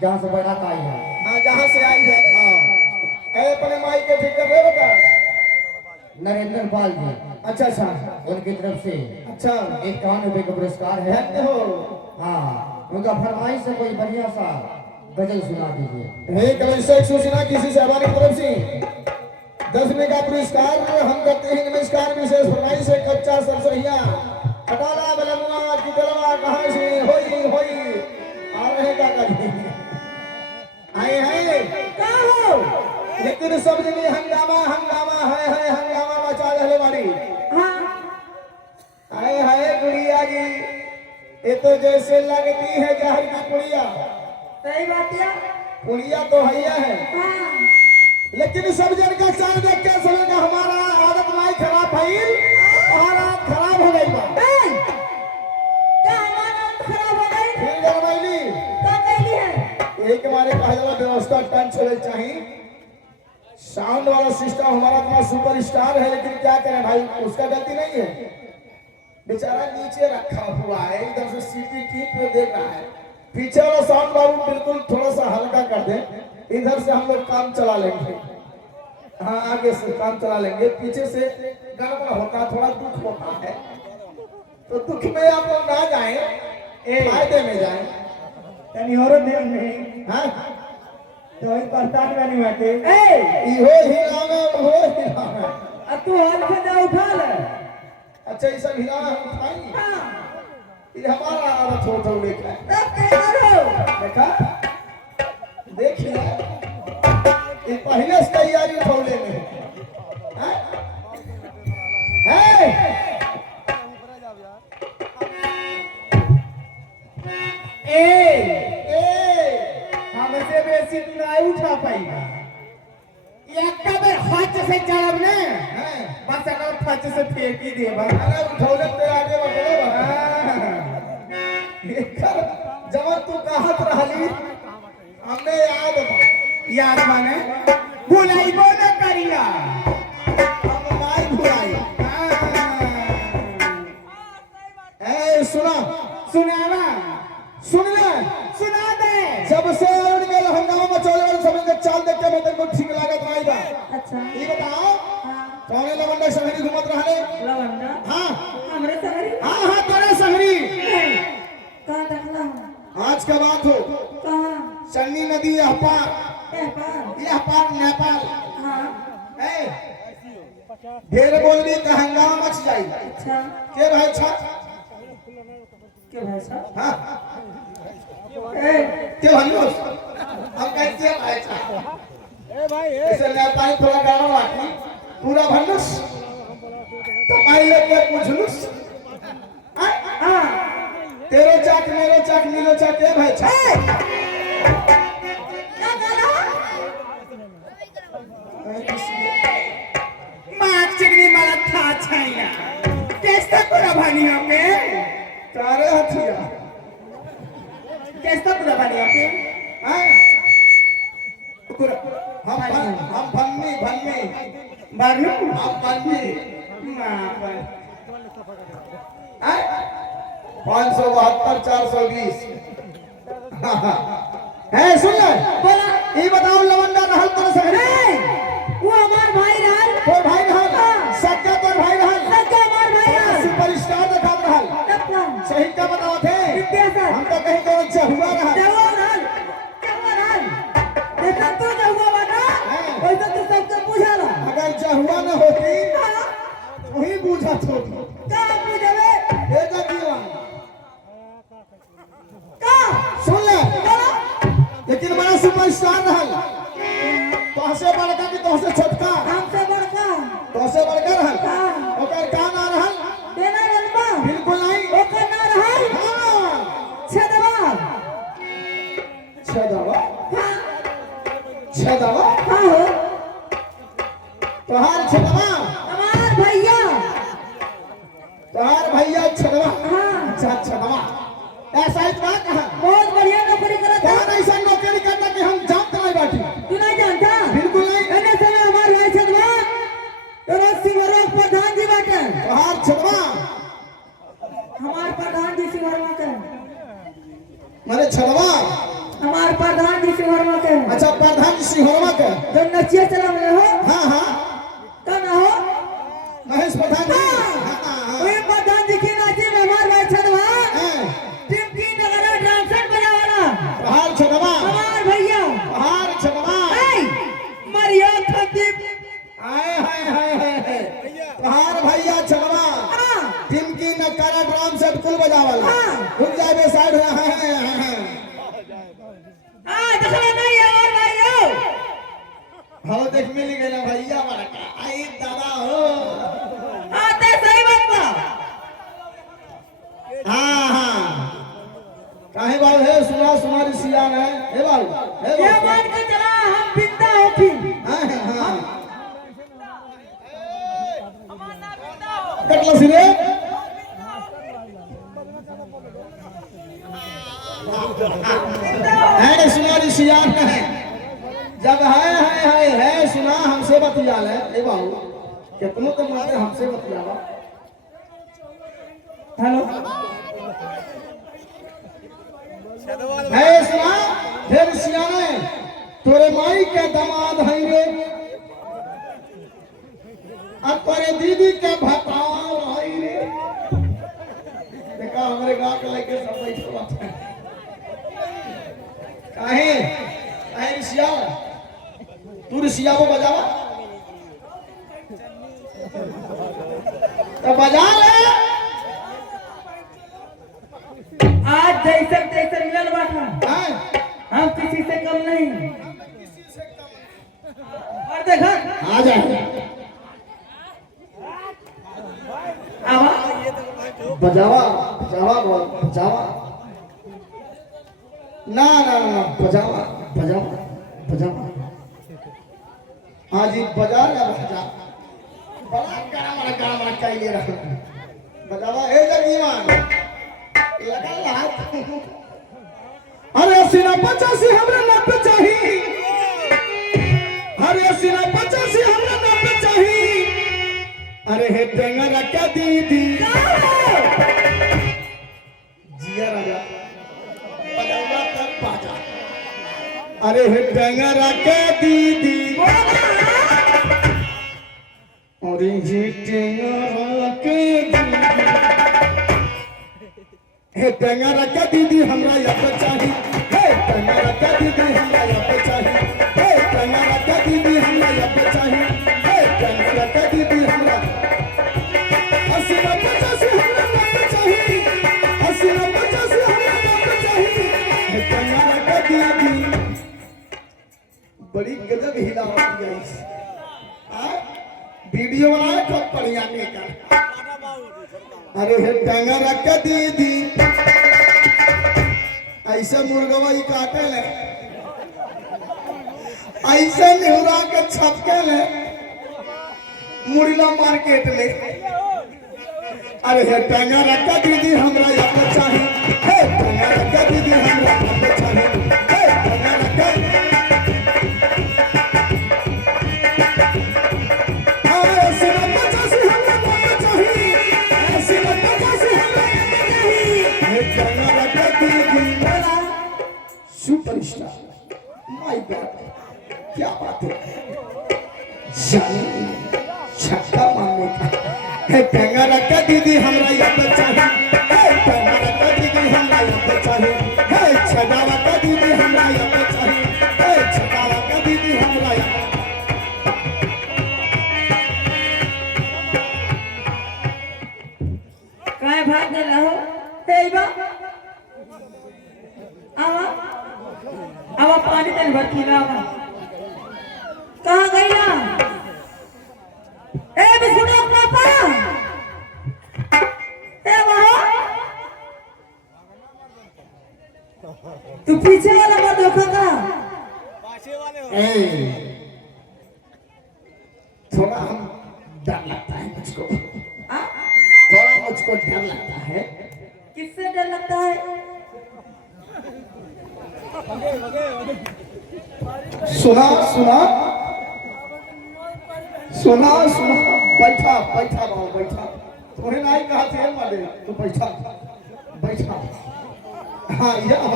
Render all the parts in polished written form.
जहाँ से बारात आई है। हाँ जहाँ से आई है। हाँ अपने माई के फिक्र है बेटा। नरेंद्र पाल जी। अच्छा अच्छा उनकी तरफ से अच्छा 51 का पुरस्कार है। हाँ उनका फरमाइश से कोई बढ़िया सा गजल सुना दीजिए। एक सूचना किसी से हमारी तरफ से 10 का पुरस्कार हम करते हैं। नमस्कार विशेष फरमाइश से कच्चा सरसरिया अटाला बलमुआ की गलवा कहाँ से होई होई आ रहे का कभी आए हैं का हो। लेकिन सब जगह हंगामा हंगामा है हंगामा मचा रहे वाली। आए हाय गुड़िया जी ये तो जैसे लगती है जहर की पुड़िया। सही बात है। पुड़िया तो हैया है लेकिन सब जन का चाल देख के समझेगा हमारा आदत नहीं खराब भई हमारा खराब हो गई बा। क्या हमारा खराब हो गई? फिर गरमैली क्या कहली है? एक हमारे पहला व्यवस्था टन चले चाहिए। साउंड वाला सिस्टम हमारा इतना सुपरस्टार है लेकिन क्या करें भाई उसका गलती नहीं है। बेचारा नीचे रखा हुआ है इधर से सीटी टीप पे देख रहा है। पीछे वाला साउंड बाबू बिल्कुल थोड़ा सा हल्का कर दे। इधर से हम लोग काम चला लेंगे। हाँ आगे से काम चला लेंगे। पीछे से गड़बड़ होता थोड़ा दुख होता है तो दुख में आप लोग ना जाए फायदे में जाए। तनी और ध्यान में हाँ तो एक बर्तान में नहीं बैठे। इहो हिलाना वो हिलाना। अब तू हाथ से जा उठा ले। अच्छा ये सब हिलाना हम उठाएंगे। ये हमारा आदत हो तो देखा देखा देखिए ये पहले से तैयारी उठौले में है। हमसे बेसी तू नहीं उठा पाएगा। एक बार हाथ से चढ़ब ने बस अगर फच से फेंक ही दे बस। अरे उठौले पे आगे बढ़ो। जब तू कहत रहली हमने याद याद माने भुलाइबो न करिया हम माई भुलाई। ए सुना सुनावा सुन ले, सुना दे। जब से उनके हंगामा मचौले वाले समय के चाल देख के मैं तेरे को ठीक लागत नहीं बा। अच्छा ये बताओ हाँ कौन लवंडा शहरी घूमत रहले? लवंडा हाँ हमरे शहरी हाँ हाँ तेरे शहरी। कहाँ देखला हूँ आज का बात हो, कहाँ चन्नी नदी यह पार नेपाल। हाँ ए ढेर बोलबी तो हंगामा मच जाई। अच्छा के भाई छा? क्यों भाई साहब हाँ ए के भाई हम कहते हैं भाई छा ऐसे नेपाल थोड़ा गाना बाकी पूरा भंडुस तो पहले के पूछलुस हाँ तेरो चाक मेरो चाक नीलो चाक के भाई छा? क्या गाना मार चिकनी मारा था छाइया कैसा पूरा भानी होके तारे हथिया कैसा पूरा भानी होके हैं? हम भन्नी बारनू हम भन्नी मां पर 572 420 है सुन ले बोला ये बताओ लवंडा रहल तर सगरे वो हमार भाई रहल तो भाई रहल सच्चा तो भाई रहल सच्चा हमार भाई रहल सुपरस्टार देखा रहल तब का सही क्या बताओ थे विद्याधर हम तो कहीं तो अच्छा हुआ रहल जवा रहल जैसा तू जहुआ बना वैसा तू सबके बुझाला अगर जहुआ न होती हाँ, वही बूझत होती का बुझावे हे जीवन का सुन ले बोला लेकिन बड़ा सुपरस्टार रहल तोहसे बड़का कि तोहसे छोटका हमसे बड़का तोहसे बड़का रहल हाँ ओकर का ना रहल देना रलबा बिल्कुल नहीं ओकर ना रहल हाँ छदवा छदवा हाँ छदवा हाँ हो तोहार छदवा हमार भैया तोहार भैया छदवा हाँ अच्छा छदवा ऐसा ही बात कहा बहुत बढ़िया नौकरी करता कौन ऐसा नौकरी करता कि हम जानते नहीं बाटी तू नहीं जानता बिल्कुल नहीं एने समय हमार भाई छदवा तेरा सिंगरों प्रधान जी बाटे तोहार छदवा हमार प्रधान जी सिंगरवा के माने छदवा हमार प्रधान जी सिंगरवा के अच्छा प्रधान सिंहरवा के जब नचिया चला में हो हाँ हाँ कब ना हो महेश प्रधान जी वही प्रधान जी की नाची में हमार भाई छदवा हाँ, टिमकी नगर ड्रम सेट बजावाला तोहार छदवा हमार भैया तोहार छदवा ऐ मरिया खतीब आए हाय हाय हाय तोहार भैया छदवा हाँ टिमकी नकारा ड्रम सेट कुल बजावला हाँ। रुक जाए बे साइड है हाँ देखला नहीं हमार भाई हो हाँ देख मिल गए ना भैया बड़का आई दादा हो हाँ ते सही बात बा हाँ हाँ काहे बाबू है सुना सुना रिसियान है हे बाबू हे ये बाबू मान के चला हम बिंदा होखी हाँ हाँ कटला सिरे है सुना रिसियान है जब है सुना हमसे बतियाल है ए बाबू कितनों तो माने हमसे बतियावा हेलो है सुना फिर सियाने तोरे माई के दामाद है रे अब तोरे दीदी के भतावा है रे देखा हमारे गांव के लड़के सब बैठे बात है काहे काहे रिसिया तू रिसिया को बजावा तो बजा ले आज जैसे तैसे मिलल बाटा हैं? हम किसी से कम नहीं और देखा आ जा आवा बजावा बजावा बोल बजावा ना ना ना बजावा बजावा बजावा हाँ जी बजा ना बजा बड़ा गाना चाहिए रहा बजावा ए जगीवान लगा हाथ अरे सिना 85 हमरा 90 चाहिए अरे सिरा 85 हमरा नाप चाहिए। अरे हे टेंगरा क्या दीदी जिया राजा बजाऊंगा तब बाजा। अरे हे टेंगरा क्या दीदी अरे हे टेंगरा के दीदी हे टेंगरा क्या दीदी हमरा याद चाहिए। हे टेंगरा क्या दीदी हमरा याद चाहिए। हे टेंगरा क्या दीदी हमरा याद चाहिए। हे टेंगरा क्या दीदी हमरा 80 85 हमरा याद चाहिए। 80 85 हमरा याद चाहिए। हे टेंगरा क्या दीदी बड़ी गजब हिला हो गई। वीडियो बनाए खूब बढ़िया निकल। अरे हे टेंगरा क्या दीदी ऐसे मुर्गवा ही काटे ले ऐसे निहुरा के छपके ले मुड़िला मार्केट में। अरे हे टेंगरा क्या दीदी हमरा याद चाहिए। हे टेंगरा क्या दीदी हमरा याद चाहिए। हे टेंगरा क्या सुपरस्टार माय गॉड क्या बात है छक्का मारने का। हे टेंगरा क्या दीदी हमरा याद चाहिए। हे टेंगरा क्या दीदी हमरा याद चाहिए। हे छगावा क्या दीदी हमरा याद चाहिए। हे छगावा क्या दीदी हमरा याद काय भाग दे रहो हे बा आवा पानी तेल भर पीला आवा कहाँ गई ना ए बिस्कुट पापा ए वहाँ तू पीछे वाला मत देखो का थोड़ा हम डर लगता है मुझको। थोड़ा मुझको डर लगता है। किससे डर लगता है। सुना सुना सुना सुना बैठा बैठा बाबू बैठा। तुम्हें नहीं कहा थे मारे तो बैठा बैठा। हाँ यहाँ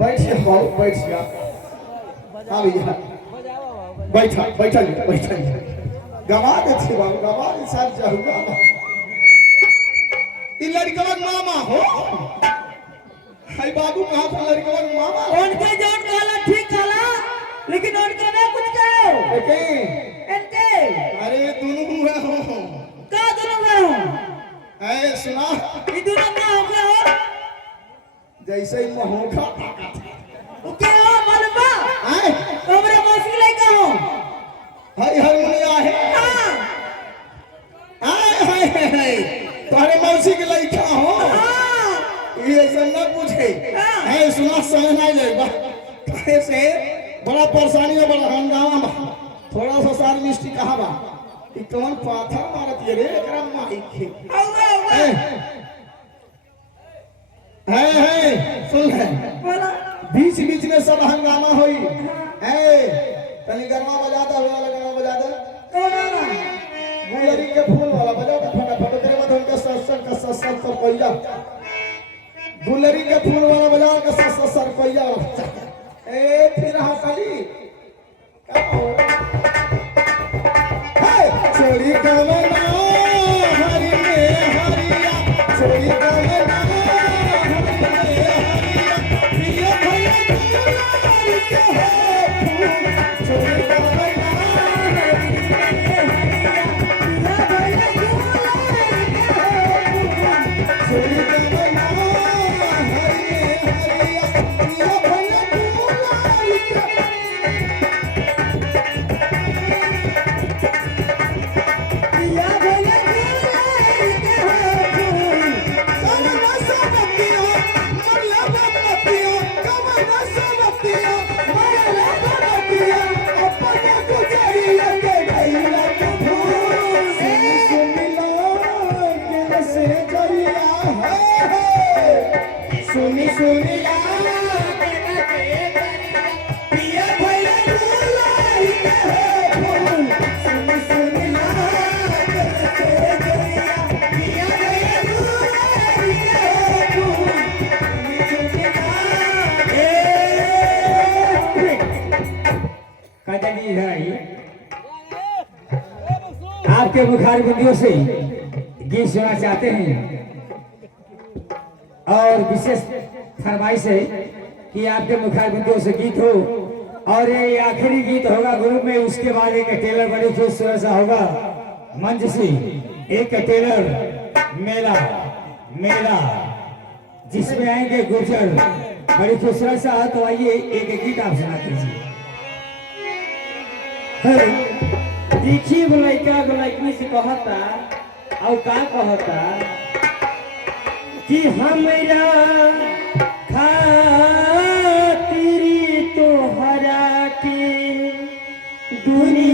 बैठिए बाबू बैठिए। हाँ भैया बैठा बैठा बैठा गवा दे बाबू गवा दे साथ जाऊंगा। इन लड़का मामा हो हाय बाबू कहाँ था लड़का मामा। उनके जोड़ काला ठीक काला लेकिन उनके ना कुछ कहो इनके। अरे दोनों हुए हो का दोनों में हो ऐ सुना ये दोनों में हो गया हो जैसे ही महोखा वो क्या हो मालूम आए हमरे मौसी लड़का हो हाय हारमोनिया है। हाँ आए हाय हाय तुम्हारे मौसी के लड़का हो। ये सब न पूछे है सुना समझ नहीं लेगा कहे से बड़ा परेशानी है बड़ा हंगामा बा। थोड़ा सा सार मिस्टी कहा बा कि कौन पाथर मारत ये रे एकरा माइक है सुन है बीच बीच में सब हंगामा होई है। तनी गरमा बजाता हुआ वाला गरमा बजाता गुलरी के फूल वाला बजाओ फटाफट तेरे बाद उनका सत्संग का सत्संग सब कोइया गुलरी के फूल वाला बजाओ का सर कोइया ए फिर हंसली छोड़ी कमना हरि में हरिया छोड़ी कमना हरि में हरिया प्रिय भैया गुलाल के हो छोड़ी कमना हरि में हरिया प्रिय भैया गुलाल के हो छोड़ी कमना सुनी सुनी पिया भैया काका जी इधर आइए। आपके बुखार बंदियों से गीत सुनना चाहते हैं और विशेष फरमाइश है कि आपके मुखार बंदियों से गीत हो और ये आखिरी गीत होगा ग्रुप में। उसके बाद एक टेलर बड़ी खूबसूरत सा होगा मंच से, एक टेलर मेला मेला जिसमें आएंगे गुर्जर बड़ी खूबसूरत सा। तो आइए एक गीत आप सुना दीजिए। देखिए वो लड़का वो लड़की से कहता और का कहता कि हमरा खातिर तोहरा के दुनिया